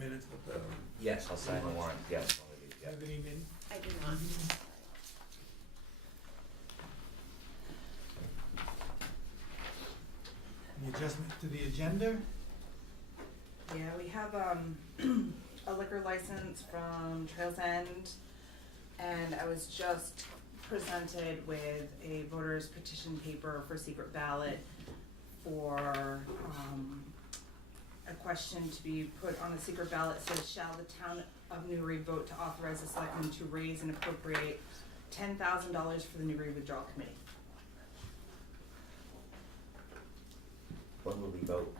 minutes with the... Yes, I'll sign the warrant, yes. one of these, yeah. Have any min? I do not. Any adjustment to the agenda? Yeah, we have a liquor license from Trails End, and I was just presented with a voter's petition paper for secret ballot for a question to be put on the secret ballot. It says, shall the town of Newry vote to authorize the selectmen to raise and appropriate $10,000 for the Newry Withdrawal Committee? When will we vote?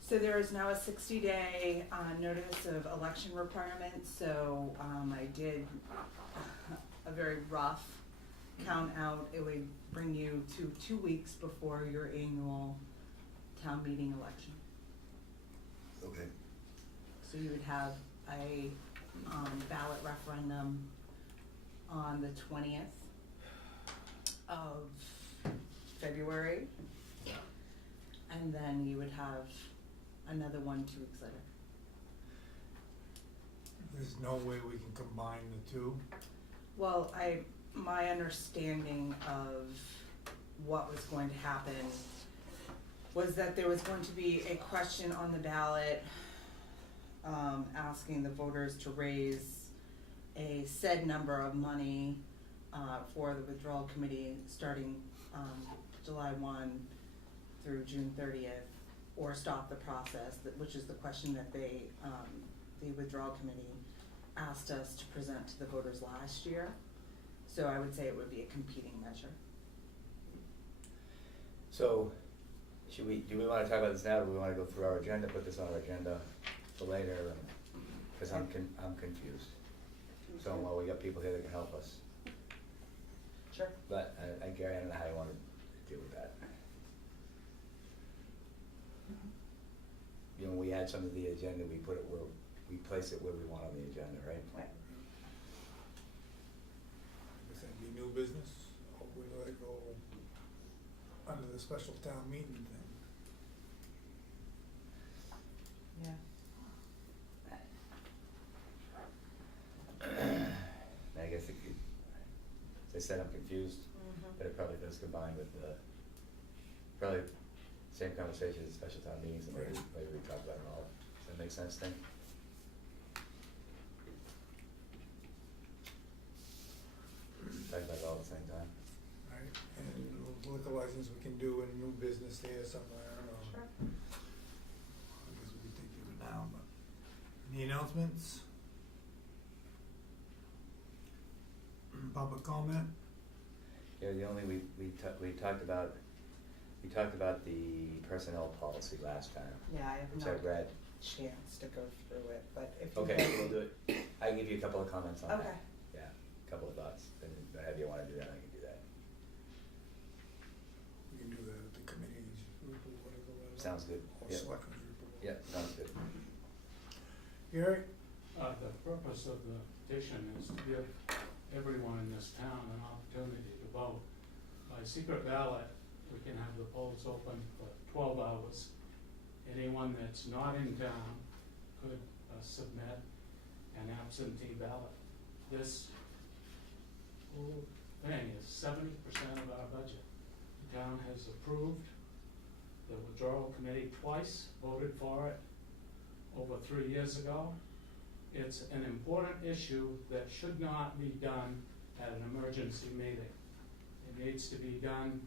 So there is now a 60-day notice of election requirements, so I did a very rough count out. It would bring you to 2 weeks before your annual town meeting election. Okay. So you would have a ballot referendum on the 20th of February, and then you would have another one 2 weeks later. There's no way we can combine the two. Well, my understanding of what was going to happen was that there was going to be a question on the ballot asking the voters to raise a said number of money for the withdrawal committee starting July 1 through June 30th, or stop the process, which is the question that the withdrawal committee asked us to present to the voters last year. So I would say it would be a competing measure. So, do we want to talk about this now, or do we want to go through our agenda, put this on our agenda for later? Because I'm confused. So, well, we got people here that can help us. Sure. But, Gary, I don't know how you want to deal with that. You know, we add something to the agenda, we put it where, we place it where we want on the agenda, right? Right. Is that be new business, or we let it go under the special town meeting thing? Yeah. I guess it could, as I said, I'm confused, but it probably does combine with the, probably same conversation as special town meetings, and maybe we talk about it all. Does that make sense, then? Talk about it all at the same time. Right, and liquor license we can do in new business there somewhere, or... Sure. I guess we could take it now, but... Any announcements? Public comment? Yeah, the only, we talked about the personnel policy last time. Yeah, I have Which I not read. chance to go through it, but if you Okay, can- we'll do it. I can give you a couple of comments on that. Okay. Yeah, a couple of thoughts, and if you want to do that, I can do that. We can do the committee's report, whatever. Sounds good. Or Yep. selectmen's report. Yeah, sounds good. Gary? The purpose of the petition is to give everyone in this town an opportunity to vote. By secret ballot, we can have the polls open for 12 hours. Anyone that's not in town could submit an absentee ballot. This whole thing is 70% of our budget. The town has approved the withdrawal committee twice, voted for it over 3 years ago. It's an important issue that should not be done at an emergency meeting. It needs to be done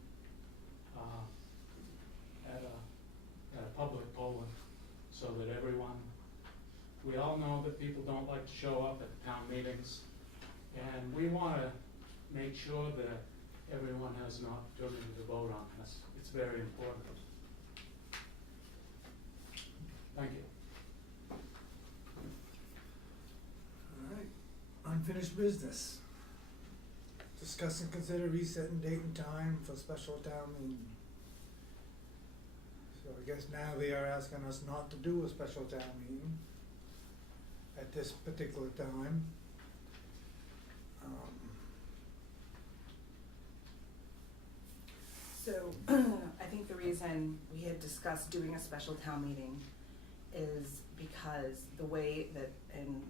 at a public polling so that everyone, we all know that people don't like to show up at town meetings, and we want to make sure that everyone has an opportunity to vote on this. It's very important. Thank you. All right, unfinished business. Discuss and consider resetting date and time for special town meeting. So I guess now they are asking us not to do a special town meeting at this particular time. So I think the reason we had discussed doing a special town meeting is because the way that, and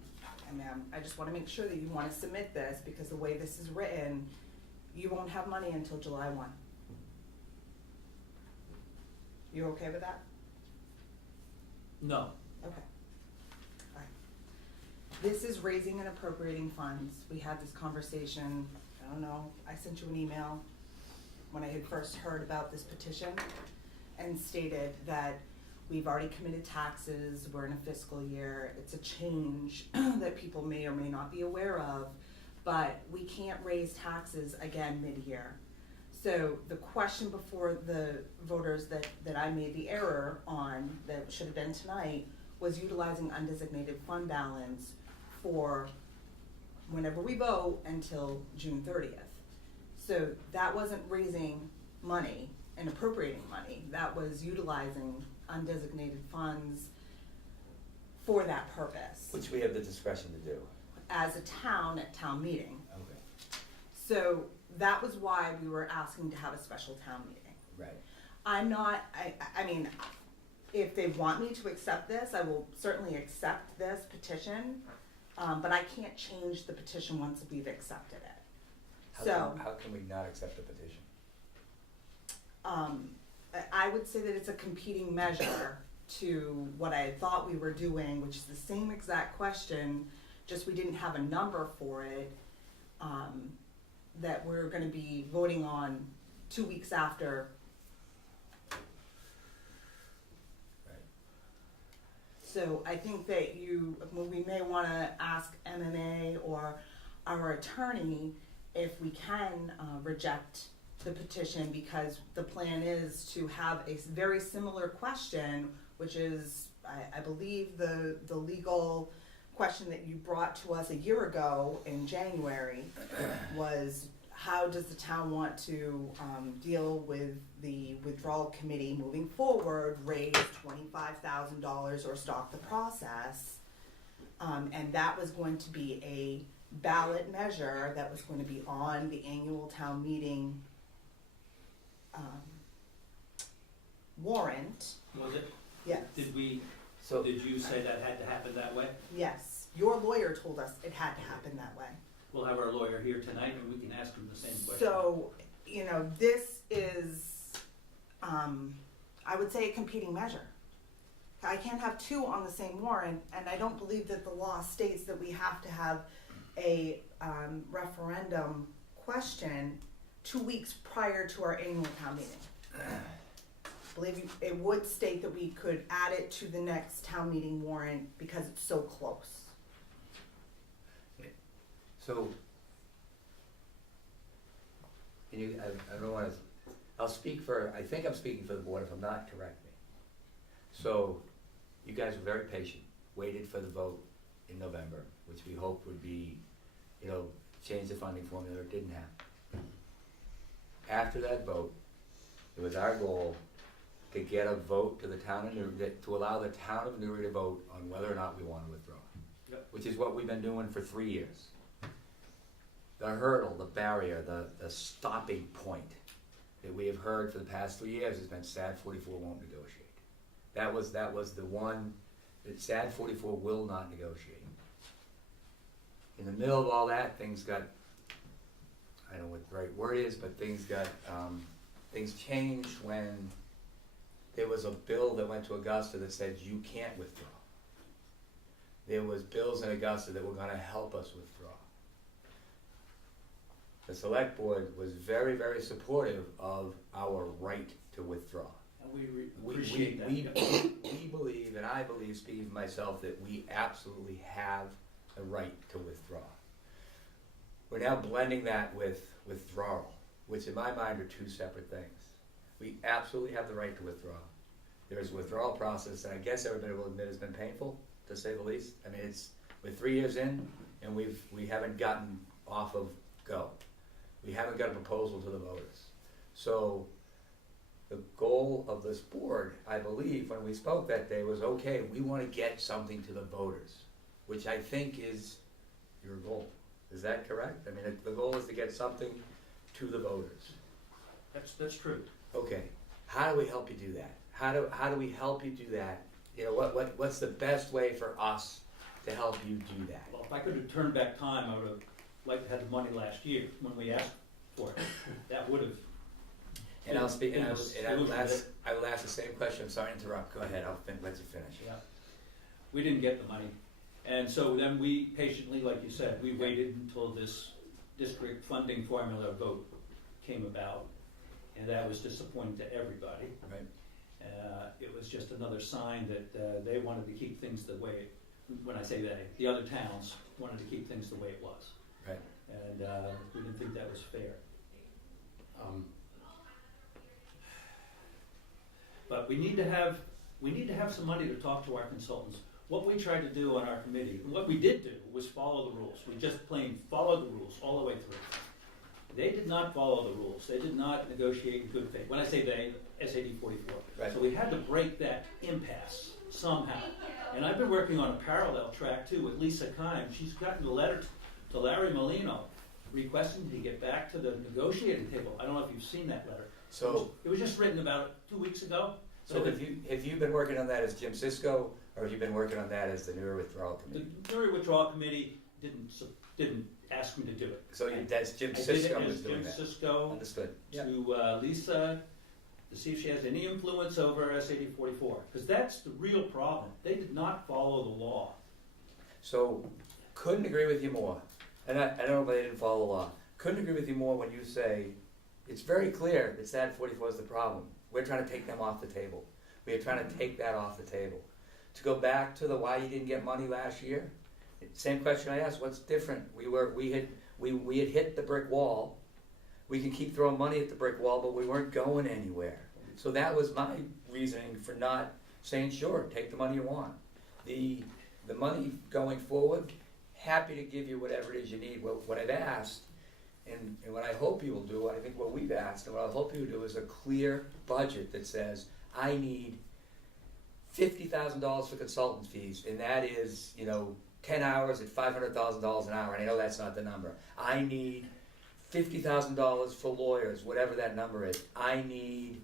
I mean, I just wanna make sure that you wanna submit this, because the way this is written, you won't have money until July 1. You okay with that? No. Okay. Alright. This is raising and appropriating funds. We had this conversation, I don't know, I sent you an email when I had first heard about this petition and stated that we've already committed taxes, we're in a fiscal year, it's a change that people may or may not be aware of, but we can't raise taxes again mid-year. So the question before the voters that I made the error on, that should have been tonight, was utilizing undesignated fund balance for whenever we vote until June 30th. So that wasn't raising money and appropriating money, that was utilizing undesignated funds for that purpose. Which we have the discretion to do. As a town at town meeting. Okay. So that was why we were asking to have a special town meeting. Right. I'm not, I mean, if they want me to accept this, I will certainly accept this petition, but I can't change the petition once we've accepted it. How can we not accept the petition? I would say that it's a competing measure to what I thought we were doing, which is the same exact question, just we didn't have a number for it, that we're gonna be voting on 2 weeks after. Right. So I think that we may wanna ask MMA or our attorney if we can reject the petition, because the plan is to have a very similar question, which is, I believe the legal question that you brought to us a year ago in January was, how does the town want to deal with the withdrawal committee moving forward, raise $25,000 or stop the process? And that was going to be a ballot measure that was going to be on the annual town meeting warrant. Was it? Yes. Did you say that had to happen that way? Yes. Your lawyer told us it had to happen that way. We'll have our lawyer here tonight and we can ask him the same question. So, this is, I would say, a competing measure. I can't have two on the same warrant, and I don't believe that the law states that we have to have a referendum question 2 weeks prior to our annual town meeting. I believe it would state that we could add it to the next town meeting warrant because it's so close. So, can you, I don't wanna, I think I'm speaking for the board, if I'm not, correct me. So, you guys were very patient, waited for the vote in November, which we hoped would be, change the funding formula, it didn't happen. After that vote, it was our goal to get a vote to the town of Newry, to allow the town of Newry to vote on whether or not we want to withdraw. Yep. Which is what we've been doing for 3 years. The hurdle, the barrier, the stopping point that we have heard for the past 3 years has been SAD 44 won't negotiate. That was the one that SAD 44 will not negotiate. In the middle of all that, things got, I don't know what the right word is, but things changed when there was a bill that went to Augusta that said you can't withdraw. There was bills in Augusta that were gonna help us withdraw. The select board was very, very supportive of our right to withdraw. And we appreciate that. We believe, and I believe, Steve and myself, that we absolutely have the right to withdraw. We're now blending that with withdrawal, which in my mind are two separate things. We absolutely have the right to withdraw. There's a withdrawal process, and I guess everybody will admit has been painful, to say the least. I mean, we're 3 years in, and we haven't gotten off of go. We haven't got a proposal to the voters. So the goal of this board, I believe, when we spoke that day was, okay, we want to get something to the voters, which I think is your goal. Is that correct? I mean, the goal is to get something to the voters. That's true. Okay, how do we help you do that? How do we help you do that you know, what's the best way for us to help you do that? Well, if I could have turned back time, I would have liked to have the money last year when we asked for it. That would have. And I'll speak, and I will Solution. ask the same question, I'm sorry to interrupt, go ahead, let you finish. Yeah. We didn't get the money. And so then we patiently, like you said, we waited until this district funding formula vote came about. And that was disappointing to everybody. Right. It was just another sign that they wanted to keep things the way, when I say they, the other towns wanted to keep things the way it was. Right. And we didn't think that was fair. But we need to have some money to talk to our consultants. What we tried to do on our committee, and what we did do, was follow the rules. We just plain followed the rules all the way through. They did not follow the rules. They did not negotiate in good faith. When I say they, SAD 44. Right. So we had to break that impasse somehow. And I've been working on a parallel track too with Lisa Kime. She's gotten a letter to Larry Molino requesting to get back to the negotiating table. I don't know if you've seen that letter. So, It was just written about 2 weeks ago. so have you been working on that as Jim Sisko, or have you been working on that as the newer withdrawal The committee? jury withdrawal committee didn't ask me to do it. So that's Jim I did it Sisko was as doing Jim that. Sisko Understood. to Lisa to see if she has any influence over SAD 44, because that's the real problem. They did not follow the law. So, couldn't agree with you more. And I don't know if they didn't follow the law. Couldn't agree with you more when you say, it's very clear that SAD 44 is the problem. We're trying to take them off the table. We are trying to take that off the table. To go back to the why you didn't get money last year, same question I asked, what's different? We had hit the brick wall. We can keep throwing money at the brick wall, but we weren't going anywhere. So that was my reasoning for not saying, sure, take the money you want. The money going forward, happy to give you whatever it is you need. What I've asked, and what I hope you will do, I think what we've asked, and what I hope you will do is a clear budget that says, I need $50,000 for consultant fees, and that is, 10 hours at $500,000 an hour, and I know that's not the number. I need $50,000 for lawyers, whatever that number is. I need,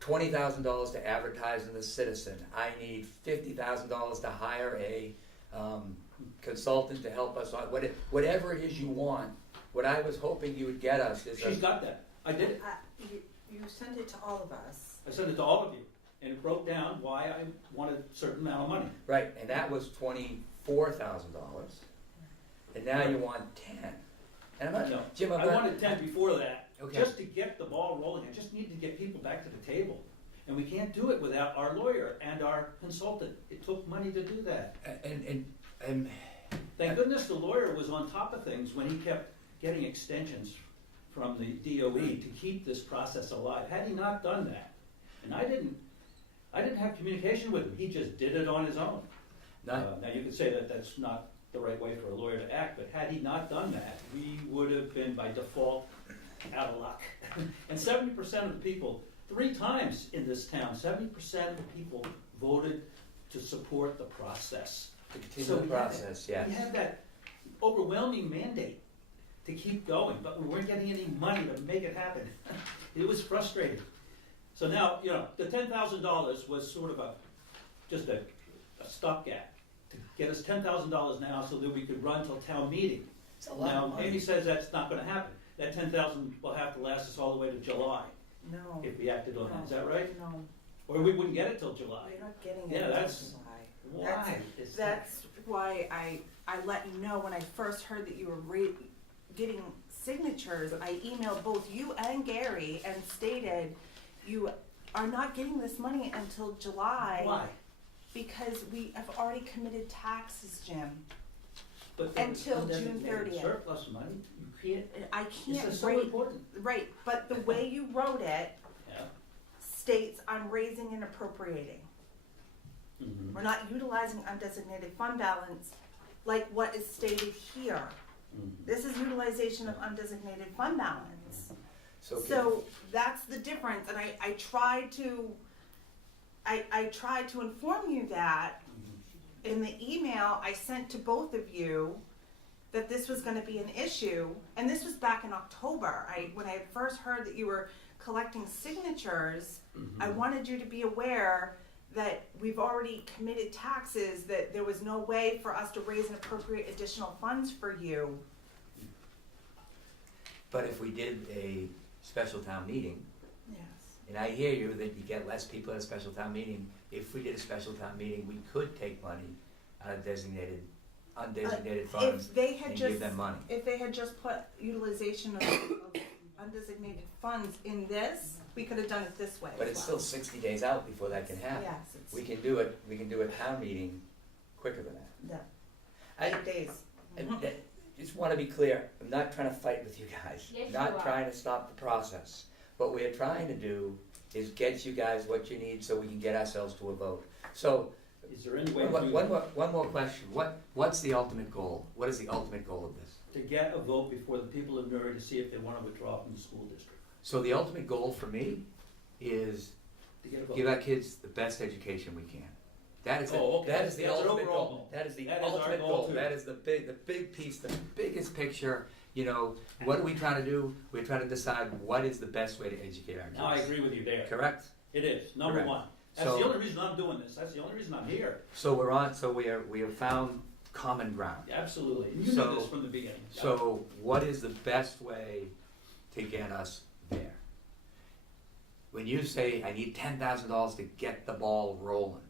$20,000 to advertise in the Citizen. I need $50,000 to hire a consultant to help us on whatever it is you want. What I was hoping you would get us is She's got that. I did it. You sent it to all of us. I sent it to all of you, and it broke down why I wanted a certain amount of money. right, and that was $24,000, and now you want 10. And I'm not, No, Jim, I'm I not, wanted 10 before that, Okay. just to get the ball rolling. I just need to get people back to the table. And we can't do it without our lawyer and our consultant. It took money to do that. and Thank goodness the lawyer was on top of things when he kept getting extensions from the DOE to keep this process alive. Had he not done that, and I didn't have communication with him, he just did it on his own. not, Now you could say that that's not the right way for a lawyer to act, but had he not done that, we would have been by default out of luck. And 70% of the people, 3 times in this town, 70% of the people voted to support the process. to continue So the we had process, that- yes. We had that overwhelming mandate to keep going, but we weren't getting any money to make it happen. It was frustrating. So now, the $10,000 was sort of just a stopgap to get us $10,000 now so that we could run till town meeting. It's a lot Now, of money. Amy says that's not gonna happen. That 10,000 will have to last us all the way to July No. if we acted on that. Is that right? No, Or we wouldn't get it till July. we're not getting it. Yeah, until that's- July. Why? That's why I let you know when I first heard that you were getting signatures. I emailed both you and Gary and stated you are not getting this money until July. Why? Because we have already committed taxes, Jim. But there was Until June undesignated 30th. surplus money, you can't, I this can't is so rate, important. right, but the way you wrote it Yeah. states I'm raising and appropriating. Mhm. We're not utilizing undesignated fund balance like what is stated here. Mhm. This is utilization of undesignated fund balance. So, So that's the difference, and I tried to inform you that Mhm. in the email I sent to both of you that this was gonna be an issue, and this was back in October. When I had first heard that you were collecting signatures, I Mhm. wanted you to be aware that we've already committed taxes, that there was no way for us to raise and appropriate additional funds for you. But if we did a special town meeting, Yes. and I hear you that you get less people at a special town meeting, if we did a special town meeting, we could take money out of undesignated funds If they had and just, give them money. if they had just put utilization of undesignated funds in this, we could have done it this way But as it's well. still 60 days out before that can happen. Yes, it's, We can do a town meeting quicker than that. yeah, I 8 days. I just want to be clear, I'm not trying to fight with you guys. Yes, you Not are. trying to stop the process. What we're trying to do is get you guys what you need so we can get ourselves to a vote. So, Is there any way to one more question. What's the ultimate goal? What is the ultimate goal of this? to get a vote before the people of Newry to see if they want to withdraw from the school district? So the ultimate goal for me is To get a vote. give our kids the best education we can. That is Oh, okay. that is the That's an ultimate overall goal. goal. That is the That is our ultimate goal, goal. too. That is the big piece, the biggest picture. You know, what are we trying to do? We're trying to decide what is the best way to educate our kids. Now, I agree with you there. Correct. It is, number Correct. one. That's So- the only reason I'm doing this. That's the only reason I'm here. So we have found common ground. Absolutely. You So- knew this from the beginning. So what is the best way to get us there? When you say I need $10,000 to get the ball rolling,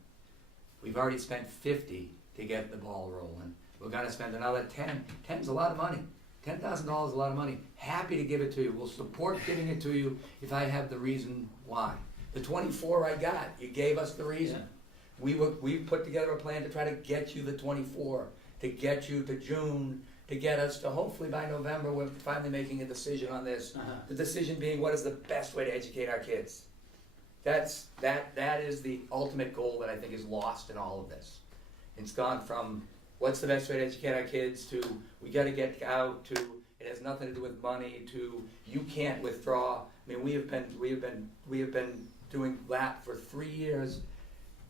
we've already spent 50 to get the ball rolling. We're gonna spend another 10. 10's a lot of money. $10,000 is a lot of money. Happy to give it to you. We'll support giving it to you if I have the reason why. The 24 I got, you gave us the reason. We put together a plan to try to get you the 24, to get you to June, to get us to hopefully by November, we're finally making a decision on this. Uh-huh. The decision being what is the best way to educate our kids. That is the ultimate goal that I think is lost in all of this. It's gone from what's the best way to educate our kids to we got to get out to it has nothing to do with money to you can't withdraw. I mean we have been doing that for 3 years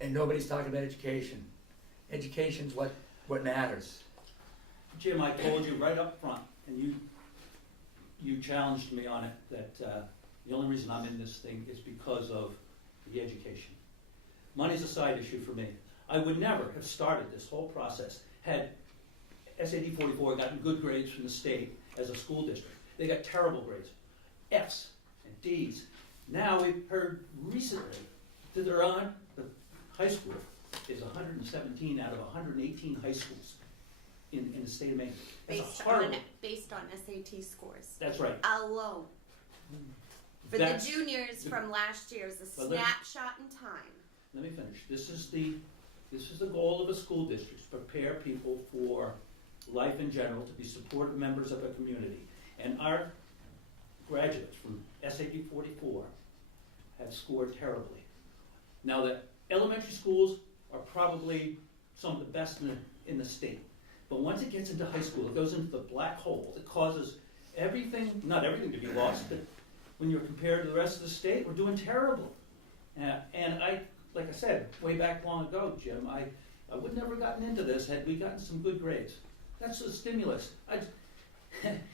and nobody's talking about education. Education's what matters. Jim, I told you right up front, and you challenged me on it, that the only reason I'm in this thing is because of the education. Money's a side issue for me. I would never have started this whole process had SAD 44 gotten good grades from the state as a school district. They got terrible grades, Fs and Ds. Now we've heard recently that they're on, the high school is 117 out of 118 high schools in the state of Maine. That's horrible. Based on SAT scores That's right. alone. For That's- the juniors from last year is a But let- snapshot in time. Let me finish. This is the goal of a school district, to prepare people for life in general, to be supportive members of a community. And our graduates from SAT 44 have scored terribly. Now, the elementary schools are probably some of the best in the state. But once it gets into high school, it goes into the black hole. It causes everything, not everything to be lost, but when you're compared to the rest of the state, we're doing terrible. And like I said, way back long ago, Jim, I would never have gotten into this had we gotten some good grades. That's the stimulus.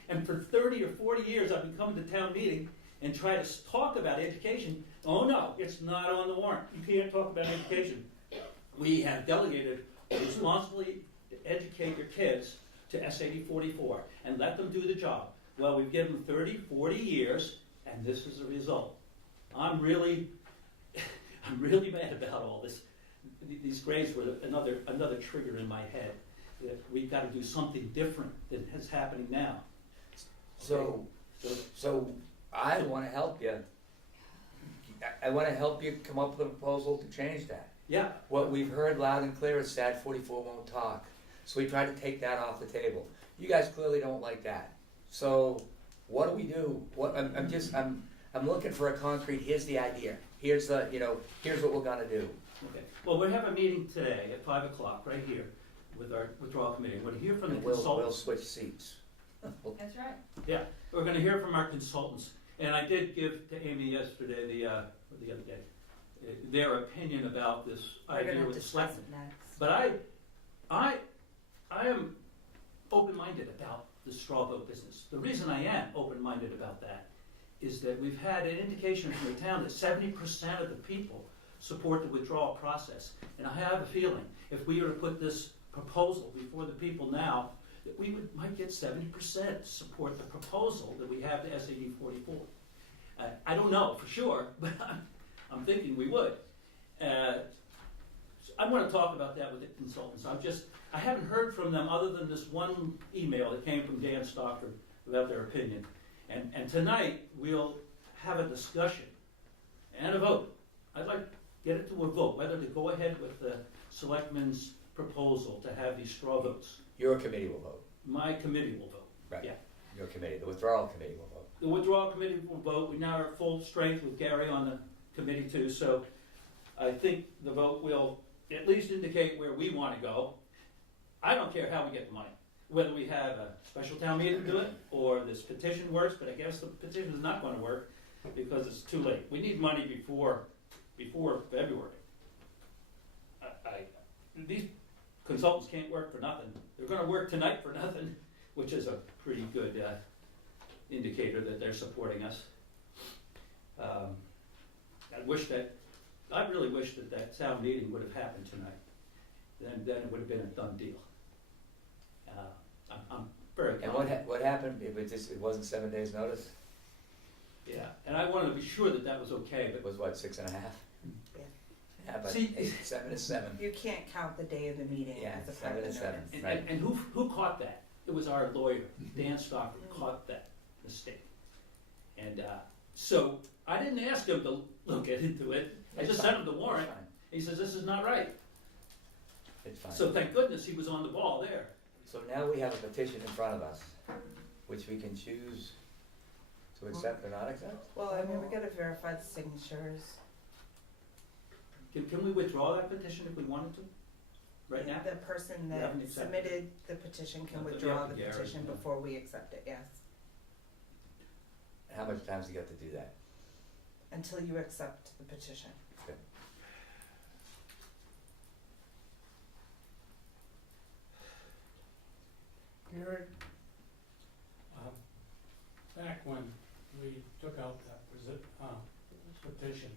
And for 30 or 40 years, I've been coming to town meeting and try to talk about education. Oh no, it's not on the warrant. You can't talk about education. We have delegated responsibly to educate your kids to SAD 44 and let them do the job. Well, we've given them 30, 40 years, and this is the result. I'm really mad about all this. These grades were another trigger in my head that we've got to do something different than is happening now. So I want to help you. I want to help you come up with a proposal to change that. Yeah, What we've heard loud and clear is SAT 44 won't talk. So we try to take that off the table. You guys clearly don't like that. So what do we do? I'm looking for a concrete, here's the idea. Here's what we're gonna do. okay. Well, we have a meeting today at 5 o'clock right here with our withdrawal committee. We're going to hear from the And we'll consultants. switch seats. That's right. Yeah, we're going to hear from our consultants. And I did give to Amy yesterday, the other day, their opinion about this We're idea gonna with the discuss select. it next. But I am open-minded about the straw vote business. The reason I am open-minded about that is that we've had an indication from the town that 70% of the people support the withdrawal process. And I have a feeling, if we were to put this proposal before the people now, that we might get 70% support the proposal that we have to SAD 44. I don't know for sure, but I'm thinking we would. I want to talk about that with the consultants. I haven't heard from them other than this one email that came from Dan Stockford about their opinion. And tonight, we'll have a discussion and a vote. I'd like to get it to a vote, whether to go ahead with the Selectmen's proposal to have these straw votes. Your committee will vote. My committee will vote. Right. Yeah. Your committee, the withdrawal committee will vote. The withdrawal committee will vote. We now are at full strength with Gary on the committee too, so I think the vote will at least indicate where we want to go. I don't care how we get the money, whether we have a special town meeting to do it or this petition works, but I guess the petition is not going to work because it's too late. We need money before February. These consultants can't work for nothing. They're going to work tonight for nothing, which is a pretty good indicator that they're supporting us. I really wish that town meeting would have happened tonight. Then it would have been a done deal. I'm very And confident. what happened, it wasn't 7 days notice? Yeah, and I wanted to be sure that was okay, It but was what, 6.5? Yeah. Yeah, but See- 7 is 7. You can't count the day of the meeting Yeah, as a part of the 7 notice. is 7. Right. and who caught that? It was our lawyer, Dan Stockford, caught that mistake. And so I didn't ask him to look into it. I just sent him the warrant. It's fine. He says, this is not right. It's fine. So thank goodness he was on the ball there. So now we have a petition in front of us, which we can choose to accept or not accept? Well, I mean, we gotta verify the signatures. Can we withdraw that petition if we wanted to? Right now? The person You that haven't accepted submitted the petition can No, but withdraw yeah, the Gary, petition no. before we accept it, yes. How much time do you have to do that? Until you accept the petition. Okay. Gary, Back when we took out that petition,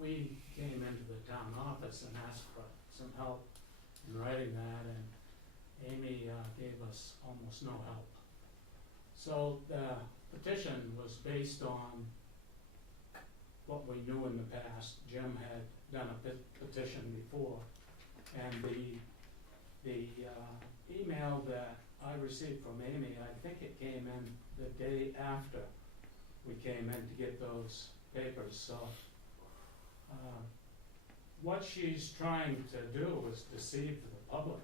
we came into the town office and asked for some help in writing that, and Amy gave us almost no help. So the petition was based on what we knew in the past. Jim had done a petition before, and the email that I received from Amy, I think it came in the day after we came in to get those papers, so what she's trying to do is deceive the public.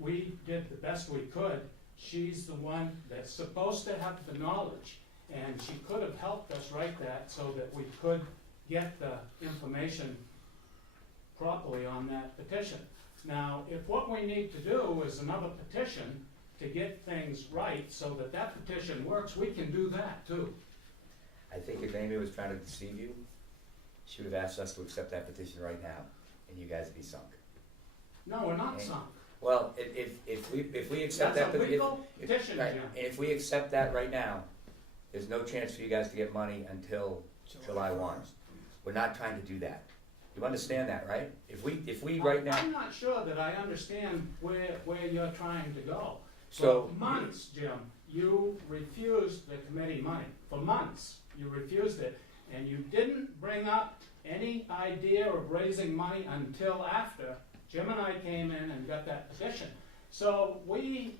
We did the best we could. She's the one that's supposed to have the knowledge, and she could have helped us write that so that we could get the information properly on that petition. Now, if what we need to do is another petition to get things right so that that petition works, we can do that too. I think if Amy was trying to deceive you, she would have asked us to accept that petition right now, and you guys would be sunk. No, we're not Okay. sunk. Well, if we accept That's that, a legal petition, right, Jim. if we accept that right now, there's no chance for you guys to get money until July 1. We're not trying to do that. You understand that, right? If we right now, I'm not sure that I understand where you're trying to go. so. For months, Jim, you refused the committee money. For months, you refused it, and you didn't bring up any idea of raising money until after Jim and I came in and got that petition. So we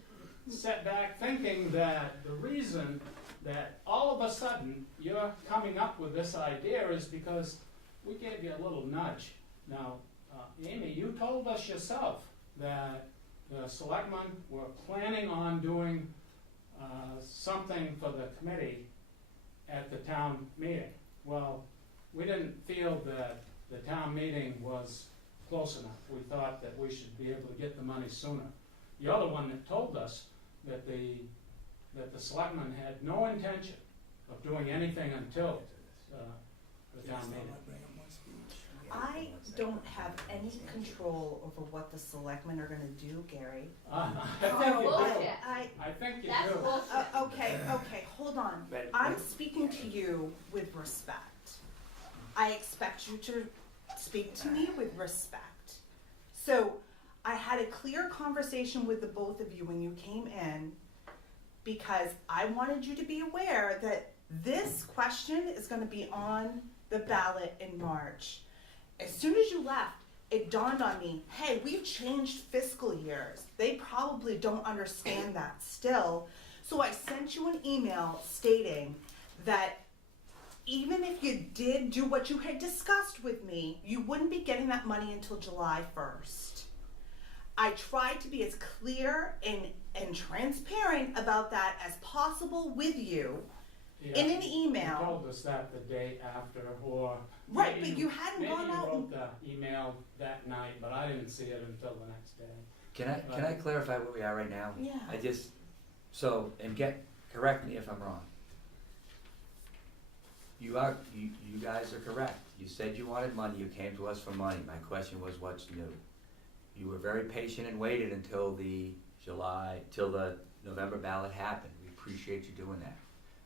sat back thinking that the reason that all of a sudden you're coming up with this idea is because we gave you a little nudge. Now, Amy, you told us yourself that the selectmen were planning on doing something for the committee at the town meeting. Well, we didn't feel that the town meeting was close enough. We thought that we should be able to get the money sooner. You're the one that told us that the selectmen had no intention of doing anything until the town meeting. I don't have any control over what the selectmen are gonna do, Gary. I think you do. Bullshit. I think you That's do. bullshit. Okay, hold on. But- I'm speaking to you with respect. I expect you to speak to me with respect. So I had a clear conversation with the both of you when you came in, because I wanted you to be aware that this question is gonna be on the ballot in March. As soon as you left, it dawned on me, hey, we've changed fiscal years. They probably don't understand that still. So I sent you an email stating that even if you did do what you had discussed with me, you wouldn't be getting that money until July 1st. I tried to be as clear and transparent about that as possible with you in an email. You told us that the day after, or. Right, maybe but you hadn't gone out Maybe and- you wrote the email that night, but I didn't see it until the next day. Can I clarify where we are right now? Yeah. And correct me if I'm wrong. You guys are correct. You said you wanted money, you came to us for money. My question was, what's new? You were very patient and waited until the November ballot happened. We appreciate you doing that.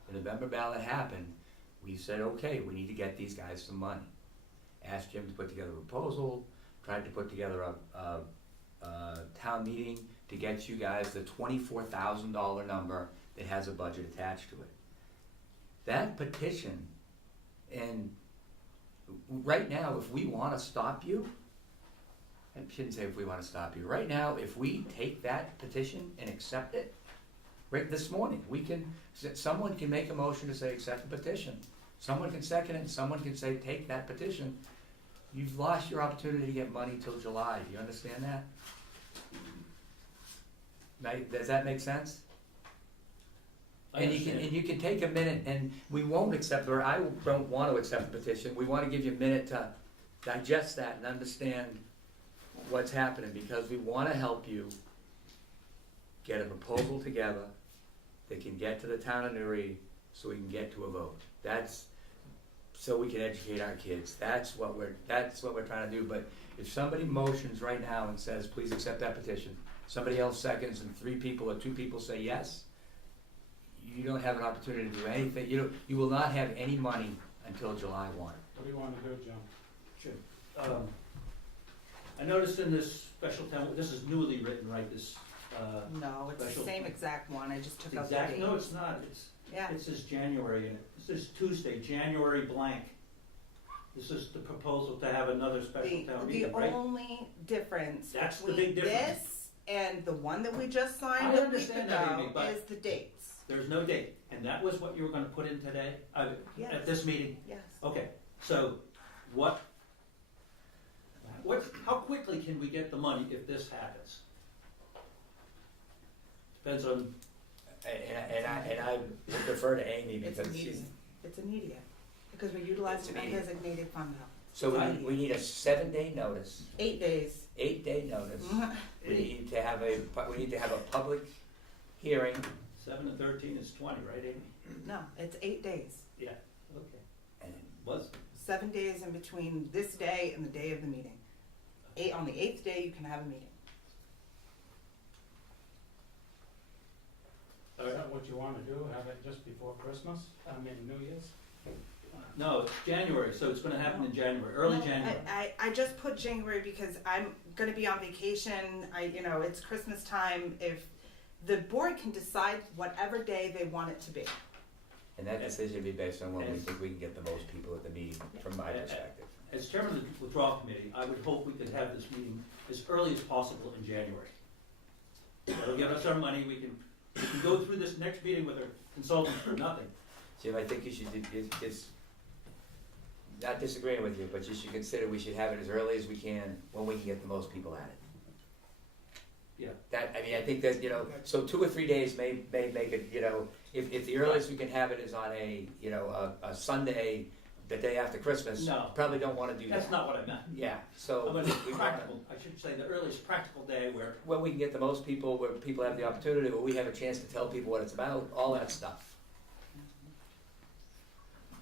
The November ballot happened, we said, okay, we need to get these guys some money. Asked Jim to put together a proposal, tried to put together a town meeting to get you guys the $24,000 number that has a budget attached to it. That petition, and right now, if we wanna stop you, I shouldn't say if we wanna stop you, right now, if we take that petition and accept it, right this morning, someone can make a motion to say accept the petition. Someone can second it, and someone can say take that petition. You've lost your opportunity to get money till July, do you understand that? Does that make sense? I And understand. you can take a minute, and we won't accept, or I don't want to accept the petition. We want to give you a minute to digest that and understand what's happening, because we want to help you get a proposal together that can get to the town of Newry so we can get to a vote. That's so we can educate our kids. That's what we're trying to do. But if somebody motions right now and says, please accept that petition, somebody else seconds, and 3 people or 2 people say yes, you don't have an opportunity to do anything. You will not have any money until July 1. What do you wanna do, Jim? Sure. I noticed in this special town, this is newly written, right, this, No, it's the Special- same exact one, I just took out the exact, date. no, it's not, Yeah, it says January in it. It says Tuesday, January blank. This is the proposal to have another special town The meeting, right? only difference That's the between big difference. this and the one that we just signed I a week understand that, Amy, ago but- is the dates. There's no date, and that was what you were gonna put in today, Yes. at this meeting? Yes. Okay, so how quickly can we get the money if this happens? Depends on, And I would defer to Amy It's because immediate. she's. It's immediate, because we're utilizing It's immediate. undesignated fund balance. So we need a 7-day notice, 8 days. 8-day notice. Mhm. We need to have a public hearing. 7 to 13 is 20, right, Amy? No, it's 8 days. Yeah, okay. And Was, 7 days in between this day and the day of the meeting. On the 8th day, you can have a meeting. Is that what you wanna do, have it just before Christmas, New Year's? no, it's January, so it's gonna happen in January, early No, January. I just put January because I'm gonna be on vacation. It's Christmas time. If the board can decide whatever day they want it to be. And that decision will be based on when we think we can get the most people at the meeting, from my perspective. As chairman of the withdrawal committee, I would hope we could have this meeting as early as possible in January. That'll give us our money, we can go through this next meeting with our consultants for nothing. Jim, I think you should, it's not disagreeing with you, but you should consider we should have it as early as we can when we can get the most people at it. Yeah. I think that, so 2 or 3 days may make it, if the earliest we can have it is on a Sunday, the day after Christmas. No. Probably don't wanna do that. That's not what I meant. Yeah, so. I'm gonna we wanna- practical, I should say the earliest practical day where, When we can get the most people, where people have the opportunity, where we have a chance to tell people what it's about, all that stuff.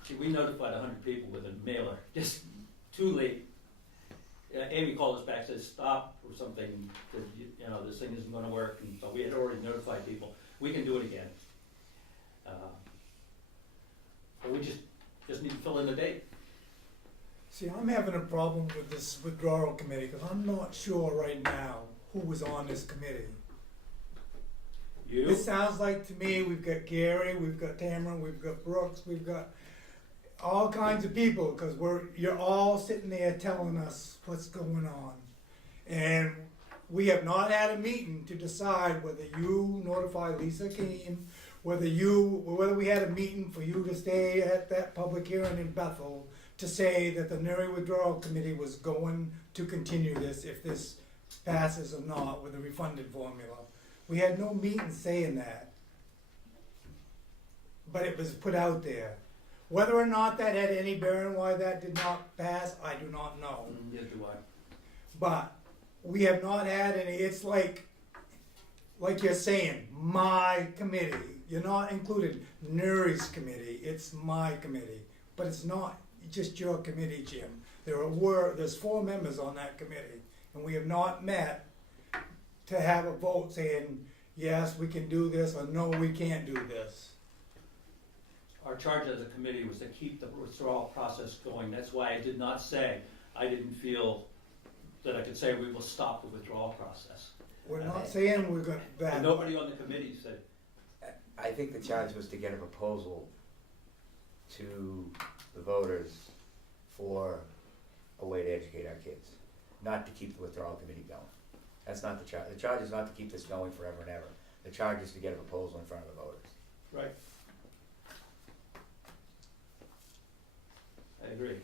see, we notified 100 people with a mailer, just too late. Amy called us back, said stop or something, that, this thing isn't gonna work, and so we had already notified people. We can do it again. But we just need to fill in the date. See, I'm having a problem with this withdrawal committee, cause I'm not sure right now who was on this committee. You? It sounds like to me, we've got Gary, we've got Tamara, we've got Brooks, we've got all kinds of people, cause you're all sitting there telling us what's going on. And we have not had a meeting to decide whether you notify Lisa Keane, whether we had a meeting for you to stay at that public hearing in Bethel to say that the Neri Withdrawal Committee was going to continue this if this passes or not with the refunded formula. We had no meeting saying that. But it was put out there. Whether or not that had any bearing why that did not pass, I do not know. Neither do I. But we have not had any, it's like you're saying, my committee. You're not included Nuri's committee, it's my committee. But it's not just your committee, Jim. There's 4 members on that committee, and we have not met to have a vote saying, yes, we can do this, or no, we can't do this. Our charge as a committee was to keep the withdrawal process going. That's why I did not say, I didn't feel that I could say we will stop the withdrawal process. We're not saying we're going And that. nobody on the committee said, I think the charge was to get a proposal to the voters for a way to educate our kids, not to keep the withdrawal committee going. That's not the charge. The charge is not to keep this going forever and ever. The charge is to get a proposal in front of the voters. right. I agree.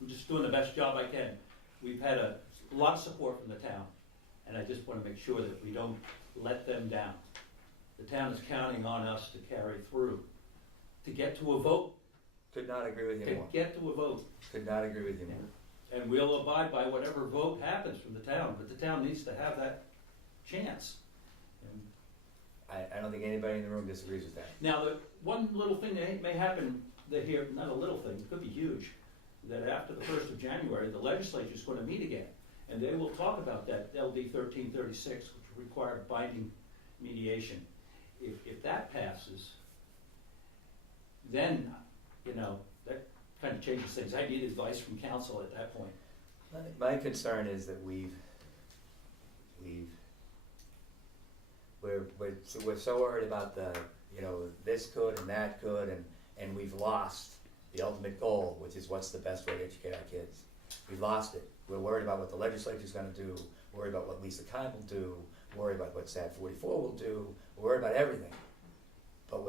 I'm just doing the best job I can. We've had a lot of support from the town, and I just want to make sure that we don't let them down. The town is counting on us to carry through, to get to a vote, Could not agree with you to more. get to a vote. Could not agree with you more. And we'll abide by whatever vote happens from the town, but the town needs to have that chance. And I don't think anybody in the room disagrees with that. now, the one little thing that may happen here, not a little thing, it could be huge, that after the 1st of January, the legislature is going to meet again, and they will talk about that LD 1336, which will require binding mediation. If that passes, then, that kind of changes things. I need advice from council at that point. My concern is that we're so worried about this could and that could, and we've lost the ultimate goal, which is what's the best way to educate our kids. We've lost it. We're worried about what the legislature's gonna do, worried about what Lisa Kine will do, worried about what SAD 44 will do, we're worried about everything. But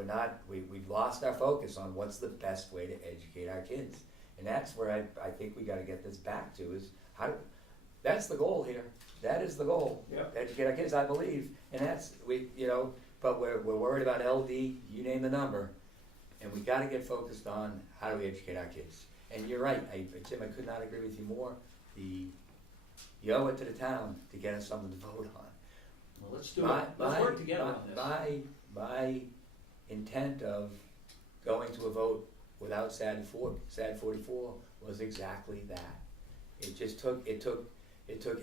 we've lost our focus on what's the best way to educate our kids. And that's where I think we gotta get this back to, is that's the goal here. That is the goal. Yep. Educate our kids, I believe. And but we're worried about LD, you name the number. And we gotta get focused on how do we educate our kids. And you're right, Jim, I could not agree with you more. You owe it to the town to get us something to vote on. Well, let's do it. Let's work together on this. My intent of going to a vote without SAD 44 was exactly that. It just took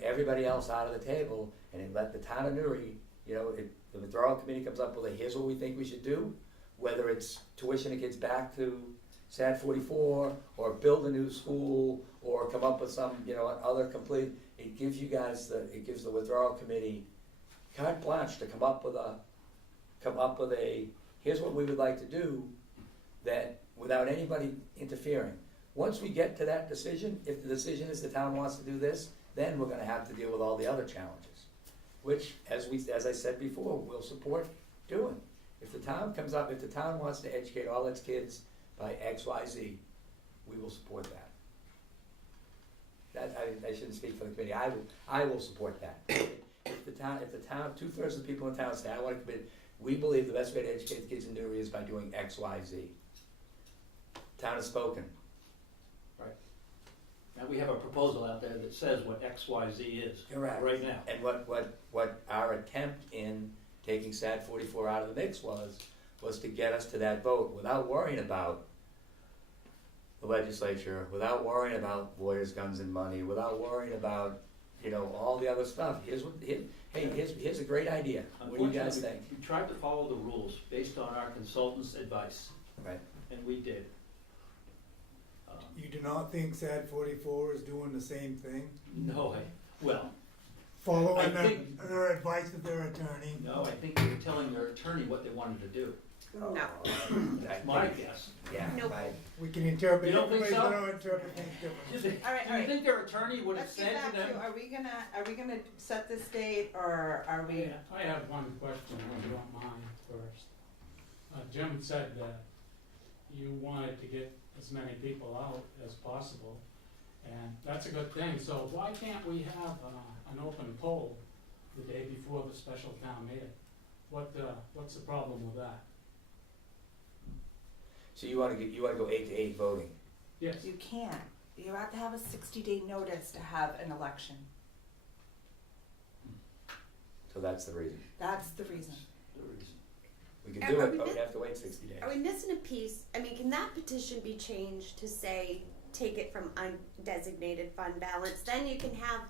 everybody else out of the table, and it let the town of Newry, the withdrawal committee comes up with here's what we think we should do, whether it's tuition the kids back to SAD 44, or build a new school, or come up with some, other complete, it gives the withdrawal committee carte blanche to come up with a here's what we would like to do, that without anybody interfering. Once we get to that decision, if the decision is the town wants to do this, then we're gonna have to deal with all the other challenges, which, as I said before, we'll support doing. If the town wants to educate all its kids by X, Y, Z, we will support that. I shouldn't speak for the committee, I will support that. If the town, 2/3 of the people in town say, I want to commit, we believe the best way to educate the kids in Newry is by doing X, Y, Z. Town has spoken. Now, we have a proposal out there that says what XYZ is Correct. right now. And what our attempt in taking SAD 44 out of the mix was to get us to that vote without worrying about the legislature, without worrying about lawyers, guns, and money, without worrying about, all the other stuff. Here's a great idea. What do you guys think? We tried to follow the rules based on our consultant's advice. Right. and we did. You do not think SAD 44 is doing the same thing? No, well, Following I think- their advice of their attorney? no, I think they were telling their attorney what they wanted to do. No. That's my guess. Yeah. Nope. We can interpret, You don't think everybody's so? gonna interpret things differently. All right, Do you think their attorney would have Let's get said back to them? to, are we gonna set this date, or are we? I have one question, if you don't mind, first. Jim said that you wanted to get as many people out as possible, and that's a good thing, so why can't we have an open poll the day before the special town meeting? What's the problem with that? So you wanna go 8 to 8 voting? Yes, You can't. You have to have a 60-day notice to have an election. So that's the reason. That's the reason. The reason. We could And do are it, we but we'd bit- have to wait 60 days. Are we missing a piece? I mean, can that petition be changed to say, take it from undesignated fund balance? Then you can have